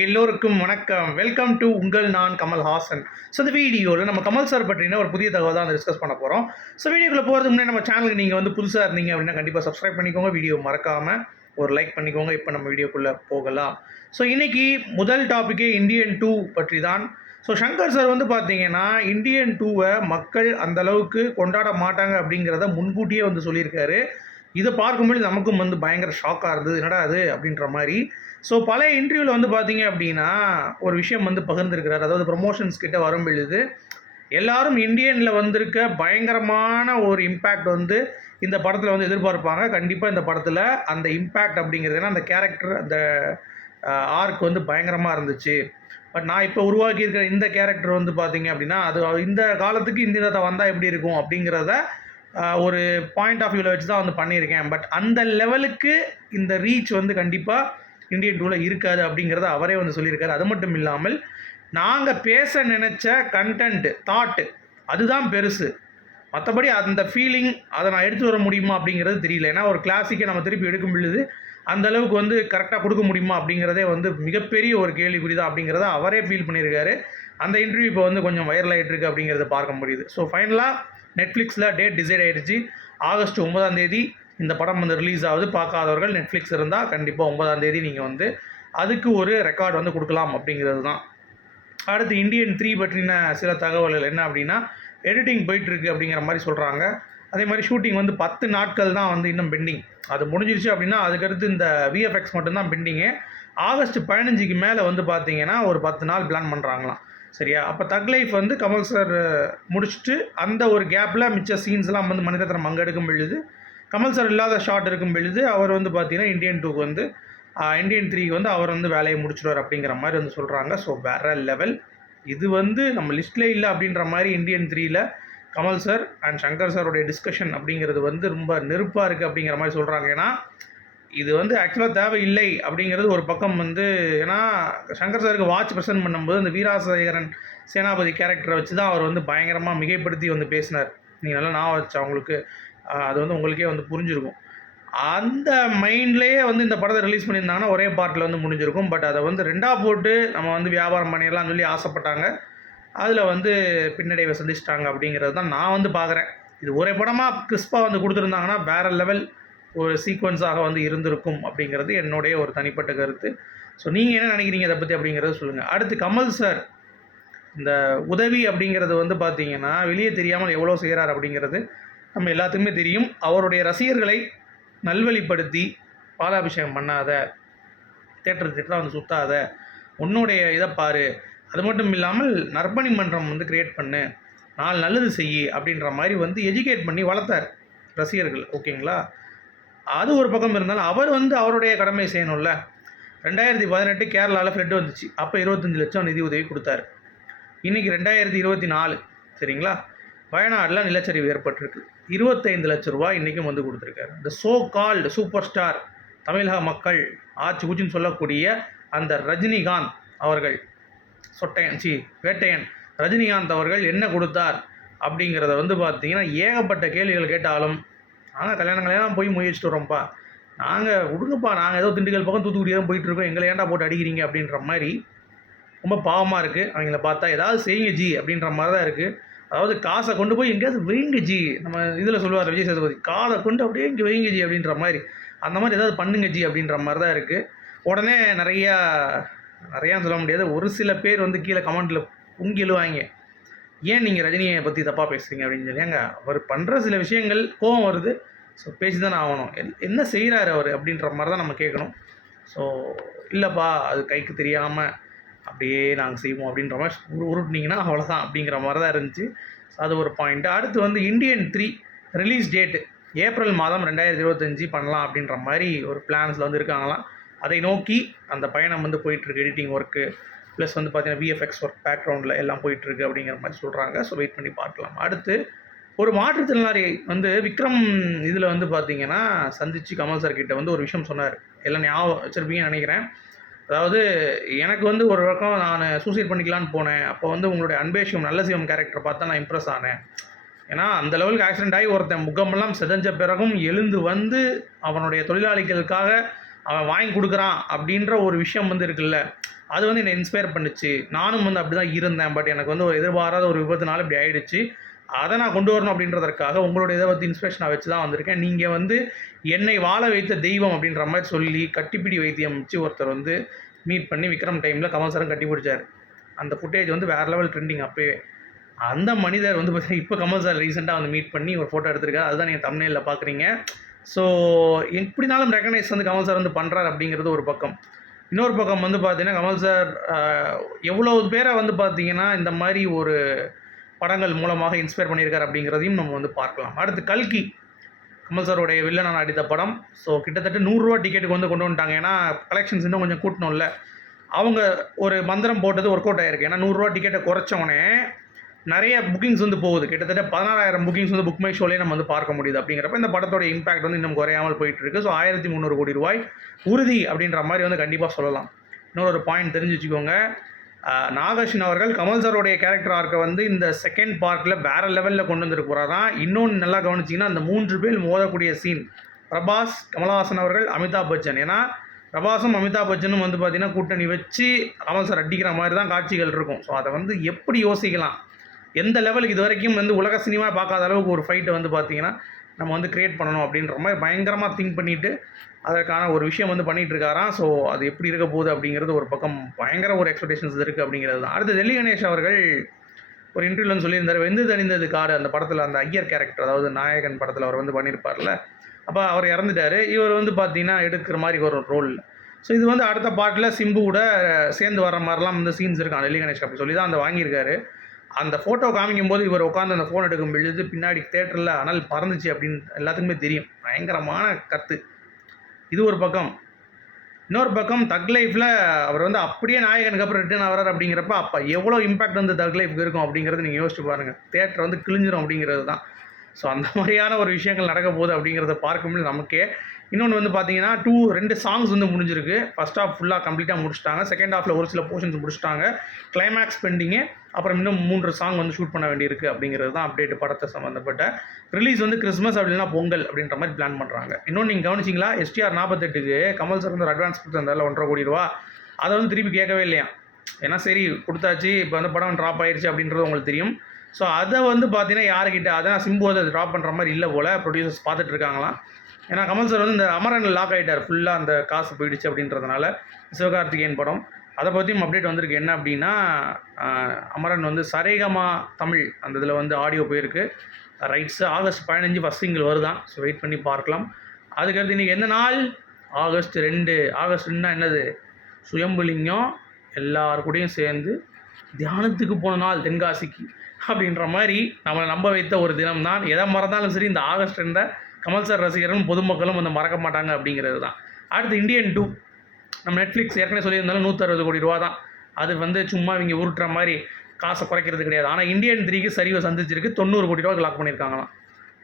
எல்லோருக்கும் வணக்கம். Welcome to உங்கள் நான் கமல் ஹாசன் ஸோ இந்த வீடியோவில் நம்ம கமல் சார் பற்றின ஒரு புதிய தகவல் தான் டிஸ்கஸ் பண்ண போகிறோம் ஸோ வீடியோக்குள்ளே போகிறதுக்கு முன்னாடி நம்ம சேனலுக்கு நீங்கள் வந்து புதுசாக இருந்தீங்க அப்படின்னா கண்டிப்பாக சப்ஸ்கிரைப் பண்ணிக்கோங்க. வீடியோ மறக்காமல் ஒரு லைக் பண்ணிக்கோங்க. இப்போ நம்ம வீடியோக்குள்ளே போகலாம். ஸோ இன்றைக்கி முதல் டாப்பிக்கே இந்தியன் டூ பற்றி தான் ஸோ சங்கர் சார் வந்து பார்த்தீங்கன்னா இந்தியன் டூவை மக்கள் அந்த அளவுக்கு கொண்டாட மாட்டாங்க அப்படிங்கிறத முன்கூட்டியே வந்து சொல்லியிருக்காரு. இதை பார்க்கும்போது நமக்கும் வந்து பயங்கர ஷாக்காக இருந்தது. என்னடா அது அப்படின்ற மாதிரி ஸோ பல இன்டர்வியூவில் வந்து பார்த்தீங்க அப்படின்னா ஒரு விஷயம் வந்து பகிர்ந்துருக்கிறார். அதாவது ப்ரொமோஷன்ஸ் கிட்டே வரும் பொழுது எல்லாரும் இந்தியனில் வந்திருக்க பயங்கரமான ஒரு இம்பேக்ட் வந்து இந்த படத்தில் வந்து எதிர்பார்ப்பாங்க. கண்டிப்பாக இந்த படத்தில் அந்த இம்பேக்ட் அப்படிங்கிறதுனா அந்த கேரக்டர் அந்த ஆர்க் வந்து பயங்கரமாக இருந்துச்சு. பட் நான் இப்போ உருவாக்கியிருக்கிற இந்த கேரக்டர் வந்து பார்த்தீங்க அப்படின்னா அது இந்த காலத்துக்கு இந்தியத்தை வந்தால் எப்படி இருக்கும் அப்படிங்கிறத ஒரு பாயிண்ட் ஆஃப் வியூவில் வச்சு தான் வந்து பண்ணியிருக்கேன். பட் அந்த லெவலுக்கு இந்த ரீச் வந்து கண்டிப்பாக இந்தியன் டூவில் இருக்காது அப்படிங்கிறத அவரே வந்து சொல்லியிருக்காரு. அது மட்டும் இல்லாமல் நாங்கள் பேச நினச்ச கண்டென்ட் தாட்டு அதுதான் பெருசு. மற்றபடி அந்த ஃபீலிங் அதை நான் எடுத்து வர முடியுமா அப்படிங்கிறது தெரியல. ஏன்னா ஒரு கிளாசிக்கை நம்ம திருப்பி எடுக்கும் பொழுது அந்த அளவுக்கு வந்து கரெக்டாக கொடுக்க முடியுமா அப்படிங்கிறதே வந்து மிகப்பெரிய ஒரு கேள்விக்குறி தான் அப்படிங்கிறத அவரே ஃபீல் பண்ணியிருக்காரு. அந்த இன்டர்வியூ இப்போ வந்து கொஞ்சம் வைரல் ஆகிட்டு இருக்கு அப்படிங்கிறத பார்க்க முடியுது. ஸோ ஃபைனலாக நெட்ஃப்ளிக்ஸில் டேட் டிசைட் ஆகிடுச்சு ஆகஸ்ட் ஒன்பதாம் தேதி இந்த படம் வந்து ரிலீஸ் ஆகுது. பார்க்காதவர்கள் நெட்ஃப்ளிக்ஸ் இருந்தால் கண்டிப்பாக ஒன்பதாம் தேதி நீங்கள் வந்து அதுக்கு ஒரு ரெக்கார்ட் வந்து கொடுக்கலாம் அப்படிங்கிறது தான். அடுத்து இந்தியன் த்ரீ பற்றின சில தகவல்கள் என்ன அப்படின்னா எடிட்டிங் போயிட்டுருக்கு அப்படிங்கிற மாதிரி சொல்கிறாங்க அதே மாதிரி ஷூட்டிங் வந்து பத்து நாட்கள் தான் வந்து இன்னும் பெண்டிங் அது முடிஞ்சிருச்சு அப்படின்னா அதுக்கடுத்து இந்த விஎஃப்எக்ஸ் மட்டும்தான் பெண்டிங்கு ஆகஸ்ட் பதினஞ்சுக்கு மேலே வந்து பார்த்தீங்கன்னா ஒரு பத்து நாள் பிளான் பண்ணுறாங்களாம் சரியா? அப்போ தக் லைஃப் வந்து கமல் சார் முடிச்சுட்டு அந்த ஒரு கேப்பில் மிச்ச சீன்ஸ்லாம் வந்து மனிதத்தனம் அங்கே எடுக்கும் பொழுது கமல் சார் இல்லாத ஷாட் இருக்கும் பொழுது அவர் வந்து பார்த்தீங்கன்னா இந்தியன் டூக்கு வந்து இந்தியன் த்ரீக்கு வந்து அவர் வந்து வேலையை முடிச்சிடுவார் அப்படிங்கிற மாதிரி வந்து சொல்கிறாங்க ஸோ வேற லெவல் இது வந்து நம்ம லிஸ்ட்லேயே இல்லை அப்படின்ற மாதிரி இந்தியன் த்ரீயில் கமல் சார் அண்ட் சங்கர் சாருடைய டிஸ்கஷன் அப்படிங்கிறது வந்து ரொம்ப நெருப்பாக இருக்குது அப்படிங்கிற மாதிரி சொல்கிறாங்க ஏன்னா இது வந்து ஆக்சுவலாக தேவையில்லை அப்படிங்கிறது ஒரு பக்கம் வந்து ஏன்னா சங்கர் சாருக்கு வாட்ச் ப்ரெசென்ட் பண்ணும்போது அந்த வீராசேகரன் சேனாபதி கேரக்டரை வச்சு தான் அவர் வந்து பயங்கரமாக மிகைப்படுத்தி வந்து பேசினார். நீங்கள் நல்லா நான் வச்சு அவங்களுக்கு அது வந்து உங்களுக்கே வந்து புரிஞ்சிருக்கும். அந்த மைண்ட்லேயே வந்து இந்த படத்தை ரிலீஸ் பண்ணியிருந்தாங்கன்னா ஒரே பார்ட்டில் வந்து முடிஞ்சிருக்கும். பட் அதை வந்து ரெண்டாக போட்டு நம்ம வந்து வியாபாரம் பண்ணிடலாம் சொல்லி ஆசைப்பட்டாங்க. அதில் வந்து பின்னடைவை சந்திச்சிட்டாங்க அப்படிங்கிறது தான் நான் வந்து பார்க்குறேன் இது ஒரே படமாக கிறிஸ்பாக வந்து கொடுத்துருந்தாங்கன்னா வேறு லெவல் ஒரு சீக்வன்ஸாக வந்து இருந்திருக்கும் அப்படிங்கிறது என்னுடைய ஒரு தனிப்பட்ட கருத்து. ஸோ நீங்கள் என்ன நினைக்கிறீங்க இதை பற்றி அப்படிங்கிறத சொல்லுங்கள் அடுத்து கமல் சார் இந்த உதவி அப்படிங்கிறது வந்து பார்த்தீங்கன்னா வெளியே தெரியாமல் எவ்வளோ செய்கிறார் அப்படிங்கிறது நம்ம எல்லாத்துக்குமே தெரியும். அவருடைய ரசிகர்களை நல்வழிப்படுத்தி பாலாபிஷேகம் பண்ணாத தேட்டர் தேட்டராக வந்து சுத்தாத உன்னுடைய இதை பாரு. அது மட்டும் இல்லாமல் நற்பணி மன்றம் வந்து கிரியேட் பண்ணு. நாலு நல்லது செய் அப்படின்ற மாதிரி வந்து எஜுகேட் பண்ணி வளர்த்தார் ரசிகர்கள். ஓகேங்களா அது ஒரு பக்கம் இருந்தாலும் அவர் வந்து அவருடைய கடமை செய்யணும்ல. ரெண்டாயிரத்தி பதினெட்டு கேரளாவில் ஃப்ளட் வந்துச்சு. அப்போ இருபத்தஞ்சி லட்சம் நிதி உதவி கொடுத்தாரு. இன்றைக்கி ரெண்டாயிரத்தி இருபத்தி நாலு. சரிங்களா? வயநாட்டில் நிலச்சரிவு ஏற்பட்டிருக்கு. இருபத்தைந்து லட்ச ரூபாய் இன்றைக்கும் வந்து கொடுத்துருக்காரு. இந்த சோ கால்டு சூப்பர் ஸ்டார் தமிழக மக்கள் ஆச்சு ஊச்சின்னு சொல்லக்கூடிய அந்த ரஜினிகாந்த் அவர்கள் சொட்டையன் சி வேட்டையன் ரஜினிகாந்த் அவர்கள் என்ன கொடுத்தார் அப்படிங்கிறத வந்து பார்த்தீங்கன்னா ஏகப்பட்ட கேள்விகள் கேட்டாலும் நாங்கள் கல்யாணங்களெல்லாம் போய் முயற்சிட்டு வரோம்ப்பா நாங்கள் விடுங்கப்பா நாங்கள் ஏதோ திண்டுக்கல் பக்கம் தூத்துக்குடி தான் போயிட்டுருக்கோம். எங்களை ஏன்டா போட்டு அடிக்கிறீங்க அப்படின்ற மாதிரி ரொம்ப பாவமாக இருக்குது அவங்கள பார்த்தா ஏதாவது செய்யுங்க ஜி அப்படின்ற மாதிரி தான் இருக்குது அதாவது காசை கொண்டு போய் எங்கேயாவது வைங்க நம்ம இதில் சொல்லுவார் விஜய் சேதுபதி. காதை கொண்டு அப்படியே இங்கே வைங்க அப்படின்ற மாதிரி. அந்த மாதிரி ஏதாவது பண்ணுங்க ஜி அப்படின்ற மாதிரி தான் இருக்குது உடனே நிறையா நிறையா சொல்ல முடியாது. ஒரு சில பேர் வந்து கீழே கமெண்ட்டில் பொங்கி எழுவாங்க. ஏன் நீங்கள் ரஜினியை பற்றி தப்பாக பேசுகிறீங்க அப்படின்னு சொல்லி? ஏங்க அவர் பண்ணுற சில விஷயங்கள் கோவம் வருது. ஸோ பேசி தானே ஆகணும். என்- என்ன செய்கிறாரு அவர் அப்படின்ற மாதிரி தான் நம்ம கேட்கணும். ஸோ இல்லைப்பா அது கைக்கு தெரியாமல் அப்படியே நாங்கள் செய்வோம் அப்படின்ற மாதிரி உரு உருட்டினீங்கன்னா அவ்வளோதான் அப்படிங்கிற மாதிரி தான் இருந்துச்சு. ஸோ அது ஒரு பாயிண்ட் அடுத்து வந்து Indian three release date April மாதம் ரெண்டாயிரத்தி இருபத்தஞ்சி பண்ணலாம் அப்படின்ற மாதிரி ஒரு பிளான்ஸில் வந்து இருக்காங்களாம். அதை நோக்கி அந்த பயணம் வந்து போயிட்டுருக்கு எடிட்டிங் ஒர்க்கு ப்ளஸ் வந்து பார்த்தீங்கன்னா விஎஃப்எக்ஸ் ஒர்க் பேக்ரவுண்டில் எல்லாம் போயிட்டுருக்கு அப்படிங்கிற மாதிரி சொல்கிறாங்க ஸோ வெயிட் பண்ணி பார்க்கலாம். அடுத்து ஒரு மாற்றுத்திறனாளி வந்து விக்ரம் இதில் வந்து பார்த்தீங்கன்னா சந்திச்சு கமல் சார் கிட்ட வந்து ஒரு விஷயம் சொன்னார். எல்லாம் ஞாபகம் வச்சுருப்பீங்கன்னு நினைக்கிறேன். அதாவது எனக்கு வந்து ஒரு பக்கம் நான் சூசைட் பண்ணிக்கலான்னு போனேன். அப்போ வந்து உங்களுடைய அன்பேஷியம் நல்ல சிவம் கேரக்டர் பார்த்தா நான் இம்ப்ரெஸ் ஆனேன். ஏன்னா அந்த லெவலுக்கு ஆக்சிடென்ட் ஆகி ஒருத்தன் முகமெல்லாம் செதஞ்ச பிறகும் எழுந்து வந்து அவனுடைய தொழிலாளிகளுக்காக அவன் வாங்கி கொடுக்குறான் அப்படின்ற ஒரு விஷயம் வந்து இருக்குல்ல. அது வந்து என்னை இன்ஸ்பயர் பண்ணுச்சு. நானும் வந்து அப்படி தான் இருந்தேன். பட் எனக்கு வந்து ஒரு எதிர்பாராத ஒரு விபத்துனால இப்படி ஆயிடுச்சு. அதை நான் கொண்டு வரணும் அப்படின்றதற்காக உங்களுடைய இதை பற்றி இன்ஸ்பிரேஷனாக வச்சு தான் வந்திருக்கேன். நீங்கள் வந்து என்னை வாழ வைத்த தெய்வம் அப்படின்ற மாதிரி சொல்லி கட்டிப்பிடி வைத்தியம் வச்சு ஒருத்தர் வந்து மீட் பண்ணி விக்ரம் டைமில் கமல் சாரும் கட்டி பிடிச்சார். அந்த ஃபுட்டேஜ் வந்து வேறு லெவல் ட்ரெண்டிங் அப்போயே அந்த மனிதர் வந்து பார்த்தீங்கன்னா இப்போ கமல் சார் ரீசெண்டாக வந்து மீட் பண்ணி ஒரு ஃபோட்டோ எடுத்திருக்காரு. அதுதான் நீங்கள் தமிழில் பார்க்குறீங்க ஸோ எப்படினாலும் ரெக்கனைஸ் வந்து கமல் சார் வந்து பண்ணுறாரு அப்படிங்கிறது ஒரு பக்கம். இன்னொரு பக்கம் வந்து பார்த்தீங்கன்னா கமல் சார் எவ்வளோ பேரை வந்து பார்த்தீங்கன்னா இந்த மாதிரி ஒரு படங்கள் மூலமாக இன்ஸ்பயர் பண்ணியிருக்காரு அப்படிங்கிறதையும் நம்ம வந்து பார்க்கலாம். அடுத்து கல்கி. கமல் சாரோடைய வில்லனான அடித்த படம். ஸோ கிட்டத்தட்ட நூறுரூவா டிக்கெட்டுக்கு வந்து கொண்டு வந்துட்டாங்க. ஏன்னா கலெக்ஷன்ஸ் இன்னும் கொஞ்சம் கூட்டணும்ல. அவங்க ஒரு மந்திரம் போட்டது ஒர்க் அவுட் ஆயிருக்கு. ஏன்னா நூறுரூவா டிக்கெட்டை குறைச்சோடனே நிறைய புக்கிங்ஸ் வந்து போகுது. கிட்டத்தட்ட பதினாறாயிரம் புக்கிங்ஸ் வந்து புக் மை ஷோலேயே நம்ம வந்து பார்க்க முடியுது அப்படிங்கிறப்ப இந்த படத்தோட இம்பாக்ட் வந்து இன்னும் குறையாமல் போயிட்டு இருக்கு. ஸோ ஆயிரத்தி முந்நூறு கோடி ரூபாய் உறுதி அப்படின்ற மாதிரி வந்து கண்டிப்பாக சொல்லலாம். இன்னொரு பாயிண்ட் தெரிஞ்சு வச்சுக்கோங்க. ஆஹ் அவர்கள் கமல் சாரோடைய கேரக்டர் ஆர்க்கை வந்து இந்த செகண்ட் பார்ட்டில் வேற லெவலில் கொண்டு வந்துட்டு போகிறாராம் இன்னொன்று நல்லா கவனிச்சிங்கன்னா அந்த மூன்று பேர் மோதக்கூடிய சீன் பிரபாஸ் கமலஹாசன் அவர்கள் அமிதாப் பச்சன். ஏன்னா பிரபாஸும் அமிதாப் பச்சனும் வந்து பார்த்தீங்கன்னா கூட்டணி வச்சு கமல் சார் அடிக்கிற மாதிரி தான் காட்சிகள் இருக்கும். ஸோ அதை வந்து எப்படி யோசிக்கலாம்? எந்த லெவலுக்கு இது வரைக்கும் வந்து உலக சினிமா பார்க்காத அளவுக்கு ஒரு ஃபைட்டை வந்து பார்த்திங்கன்னா நம்ம வந்து கிரியேட் பண்ணணும் அப்படின்ற மாதிரி பயங்கரமாக திங்க் பண்ணிவிட்டு அதற்கான ஒரு விஷயம் வந்து பண்ணிட்டு இருக்காராம் ஸோ அது எப்படி இருக்க போகுது அப்படிங்கிறது ஒரு பக்கம் பயங்கர ஒரு எக்ஸ்பெக்டேஷன்ஸ் இருக்குது அப்படிங்கிறது தான். அடுத்து டெல்லி கணேஷ் அவர்கள் ஒரு இன்டர்வியூல சொல்லியிருந்தார் வெந்து தணிந்தது காடு. அந்த படத்தில் அந்த ஐயர் கேரக்டர் அதாவது நாயகன் படத்தில் அவர் வந்து பண்ணியிருப்பார்ல அப்போ அவர் இறந்துட்டார். இவர் வந்து பார்த்தீங்கன்னா எடுக்கிற மாதிரி ஒரு ரோல் ஸோ இது வந்து அடுத்த பாட்டில் சிம்பு கூட சேர்ந்து வர மாதிரிலாம் வந்து சீன்ஸ் இருக்கான் டெல்லி கணேஷ் அப்படி சொல்லி தான் அந்த வாங்கியிருக்காரு. அந்த ஃபோட்டோ காமிக்கும் போது இவர் உட்காந்து அந்த ஃபோன் எடுக்கும் பொழுது பின்னாடி தேட்டரில் அனல் பறந்துச்சு அப்படின்னு எல்லாத்துக்குமே தெரியும். பயங்கரமான கற்று இது ஒரு பக்கம். இன்னொரு பக்கம் தக் லைஃப்பில் அவர் வந்து அப்படியே நாயகனுக்கு அப்புறம் ரிட்டர்ன் ஆகிறார் அப்படிங்கிறப்ப அப்போ எவ்வளோ இம்பாக்ட் வந்து தக் லைஃப்க்கு இருக்கும் அப்படிங்கிறது நீங்கள் யோசிச்சு பாருங்கள் தேட்டர் வந்து கிழிஞ்சிரும் அப்படிங்கிறது தான். ஸோ அந்த மாதிரியான ஒரு விஷயங்கள் நடக்க போகுது அப்படிங்கிறத பார்க்கும்போது நமக்கே இன்னொன்று வந்து பார்த்தீங்கன்னா டூ ரெண்டு சாங்ஸ் வந்து முடிஞ்சிருக்கு. ஃபஸ்ட் ஹாஃப் ஃபுல்லாக கம்ப்ளீட்டாக முடிச்சிட்டாங்க. செகண்ட் ஹாஃபில் ஒரு சில போர்ஷன்ஸ் முடிச்சிட்டாங்க. கிளைமேக்ஸ் பெண்டிங்கு அப்புறம் இன்னும் மூன்று சாங் வந்து ஷூட் பண்ண வேண்டியிருக்கு அப்படிங்கிறது தான் அப்டேட் படத்தை சம்மந்தப்பட்ட ரிலீஸ் வந்து கிறிஸ்மஸ் அப்படின்னா பொங்கல் அப்படின்ற மாதிரி பிளான் பண்ணுறாங்க இன்னொன்று நீங்கள் கவனிச்சிங்களா? எஸ்டிஆர் நாற்பத்தெட்டுக்கு கமல் சார் வந்து ஒரு அட்வான்ஸ் கொடுத்துருந்தால ஒன்றரை கோடி ரூபா. அதை வந்து திருப்பி கேட்கவே இல்லையா? ஏன்னா சரி கொடுத்தாச்சு இப்போ வந்து படம் ட்ராப் ஆயிடுச்சு அப்படின்றது உங்களுக்கு தெரியும். ஸோ அதை வந்து பார்த்தீங்கன்னா யாருக்கிட்ட அதை சிம்பு அதை ட்ராப் பண்ணுற மாதிரி இல்லை போல் ப்ரொடியூசர்ஸ் பார்த்துட்டு இருக்காங்களாம் ஏன்னா கமல் சார் வந்து இந்த அமரன் லாக் ஆகிட்டார் ஃபுல்லாக அந்த காசு போயிடுச்சு அப்படின்றதுனால சிவகார்த்திகேயன் படம். அதை பற்றியும் அப்டேட் வந்திருக்கு. என்ன அப்படின்னா அமரன் வந்து சரேகமா தமிழ் அந்த இதில் வந்து ஆடியோ போயிருக்கு. ரைட்ஸு ஆகஸ்ட் பதினஞ்சு ஃபஸ்ட் சிங்கிள் வருதான். ஸோ வெயிட் பண்ணி பார்க்கலாம். அதுக்கடுத்து இன்றைக்கி எந்த நாள்? ஆகஸ்ட் ரெண்டு. ஆகஸ்ட் ரெண்டுனா என்னது? சுயம்புலிங்கம். எல்லார் கூடயும் சேர்ந்து தியானத்துக்கு போன நாள் தென்காசிக்கு அப்படின்ற மாதிரி நம்மளை நம்ப வைத்த ஒரு தினம் தான் எதை மறந்தாலும் சரி இந்த ஆகஸ்ட் ரெண்டை கமல் சார் ரசிகர்களும் பொதுமக்களும் வந்து மறக்க மாட்டாங்க அப்படிங்கிறது தான் அடுத்து இந்தியன் டூ நம்ம நெட்ஃப்ளிக்ஸ் ஏற்கனவே சொல்லியிருந்தாலும் நூற்றறுபது கோடி ரூபா தான். அது வந்து சும்மா இவங்க உருட்டுற மாதிரி காசை குறைக்கிறது கிடையாது. ஆனால் இந்தியன் த்ரீக்கு சரிவை சந்திச்சிருக்கு. தொண்ணூறு கோடி ரூபா லாக் பண்ணியிருக்காங்களாம்.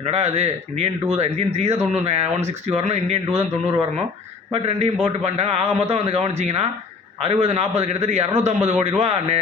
என்னடா அது இந்தியன் டூ தான் இந்தியன் த்ரீ தான் தொண்ணூறு ஒன் சிக்ஸ்டி வரணும். இந்தியன் டூ தான் தொண்ணூறு வரணும். பட் ரெண்டையும் போட்டு பண்ணிட்டாங்க. ஆக மொத்தம் வந்து கவனிச்சிங்கன்னா அறுபது நாற்பது கிட்டத்தட்ட இரநூத்தம்பது கோடி ரூபா நெ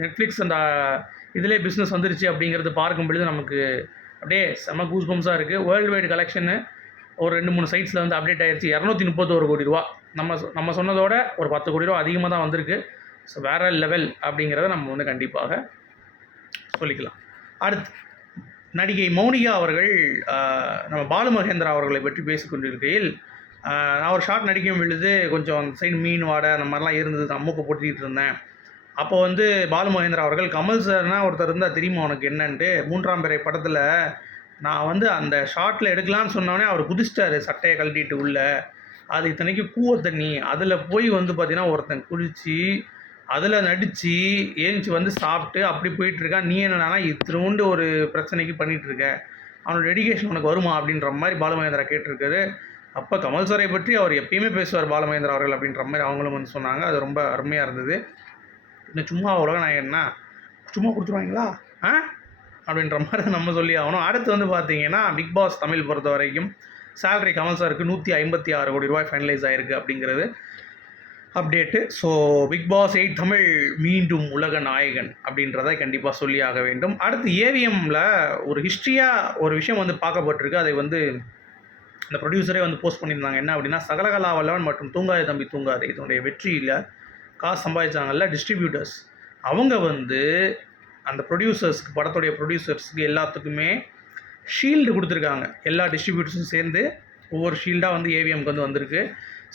நெட்ஃப்ளிக்ஸ் அந்த இதிலே பிஸ்னஸ் வந்துருச்சு அப்படிங்கிறது பார்க்கும் பொழுது நமக்கு அப்படியே செம கூஸ் பம்ஸாக இருக்குது வேர்ல்டு வைடு கலெக்ஷனு ஒரு ரெண்டு மூணு சைட்ஸில் வந்து அப்டேட் ஆயிடுச்சு இரநூத்தி முப்பத்தோரு கோடி ரூபா. நம்ம சொ- நம்ம சொன்னதோட ஒரு பத்து கோடி ரூபா அதிகமாக தான் வந்திருக்கு. ஸோ வேறு லெவல் அப்படிங்கிறத நம்ம வந்து கண்டிப்பாக சொல்லிக்கலாம். அடுத்து நடிகை மௌனிகா அவர்கள் நம்ம பாலு மகேந்திரா அவர்களை பற்றி பேசிக்கொண்டிருக்கையில் நான் ஒரு ஷார்ட் நடிக்கும் பொழுது கொஞ்சம் அந்த சைடு மீன் வாடை அந்த மாதிரிலாம் இருந்தது நான் மூக்கு போட்டுக்கிட்டு இருந்தேன். அப்போ வந்து பாலு மகேந்திரா அவர்கள் கமல் சார்னா ஒருத்தர் இருந்தால் தெரியுமா உனக்கு என்னன்ட்டு மூன்றாம் பிறை படத்தில் நான் வந்து அந்த ஷார்ட்டில் எடுக்கலான்னு சொன்னோடனே அவர் குதிச்சிட்டாரு சட்டையை கழட்டிட்டு உள்ளே. அது இத்தனைக்கு கூவ தண்ணி. அதில் போய் வந்து பார்த்தீங்கன்னா ஒருத்தன் குளித்து அதில் நடித்து ஏஞ்சி வந்து சாப்பிட்டு அப்படி போயிட்டுருக்கான் நீ என்னன்னா இத்தினோண்டு ஒரு பிரச்சனைக்கு பண்ணிகிட்ருக்க இருக்க. அவனோட டெடிகேஷன் உனக்கு வருமா அப்படின்ற மாதிரி பாலமகேந்திரா கேட்டிருக்காரு. அப்போ கமல் சாரை பற்றி அவர் எப்பயுமே பேசுவார் பாலமகேந்திரா அவர்கள் அப்படின்ற மாதிரி அவங்களும் வந்து சொன்னாங்க. அது ரொம்ப அருமையாக இருந்தது. இன்னும் சும்மா உலக நாயகன்னா? சும்மா கொடுத்துருவாங்களா? ஆ? அப்படின்ற மாதிரி நம்ம சொல்லி ஆகணும். அடுத்து வந்து பார்த்தீங்கன்னா பிக் பாஸ் தமிழ் பொறுத்த வரைக்கும் சேலரி கமல் சாருக்கு நூற்றி ஐம்பத்தி ஆறு கோடி ரூபாய் ஃபைனலைஸ் ஆயிருக்கு அப்படிங்கிறது update so Bigg Boss eight Tamil மீண்டும் உலக நாயகன் அப்படின்றத கண்டிப்பாக சொல்லி ஆக வேண்டும். அடுத்து ஏவிஎம்மில் ஒரு ஹிஸ்ட்ரியாக ஒரு விஷயம் வந்து பார்க்கப்பட்டிருக்கு. அதை வந்து இந்த ப்ரொடியூசரே வந்து போஸ்ட் பண்ணியிருந்தாங்க. என்ன அப்படின்னா சகலகலா வல்லவன் மற்றும் தூங்காத தம்பி தூங்காதே. இதனுடைய வெற்றியில் காசு சம்பாதிச்சாங்கல்ல டிஸ்ட்ரிபியூட்டர்ஸ் அவங்க வந்து அந்த ப்ரொடியூசர்ஸ்க்கு படத்துடைய ப்ரொடியூசர்ஸ்க்கு எல்லாத்துக்குமே ஷீல்டு கொடுத்துருக்காங்க. எல்லா டிஸ்ட்ரிபியூட்டர்ஸும் சேர்ந்து ஒவ்வொரு ஷீல்டாக வந்து ஏவிஎம்க்கு வந்து வந்திருக்கு.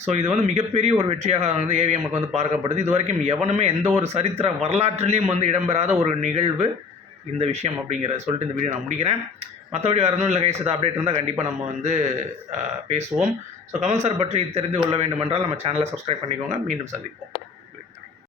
ஸோ இது வந்து மிகப்பெரிய ஒரு வெற்றியாக வந்து ஏவிஎம்க்கு வந்து பார்க்கப்படுது. இது வரைக்கும் எவனுமே எந்த ஒரு சரித்திர வரலாற்றிலையும் வந்து இடம்பெறாத ஒரு நிகழ்வு இந்த விஷயம் அப்படிங்கிறத சொல்லிட்டு இந்த வீடியோ நான் முடிக்கிறேன். மற்றபடி வேறு எதுவும் இல்லை கைஸ் ஏதாவது அப்டேட் இருந்தால் கண்டிப்பாக நம்ம வந்து பேசுவோம். ஸோ கமல் சார் பற்றி தெரிந்து கொள்ள வேண்டுமென்றால் நம்ம சேனலை சப்ஸ்கிரைப் பண்ணிக்கோங்க. மீண்டும் சந்திப்போம்.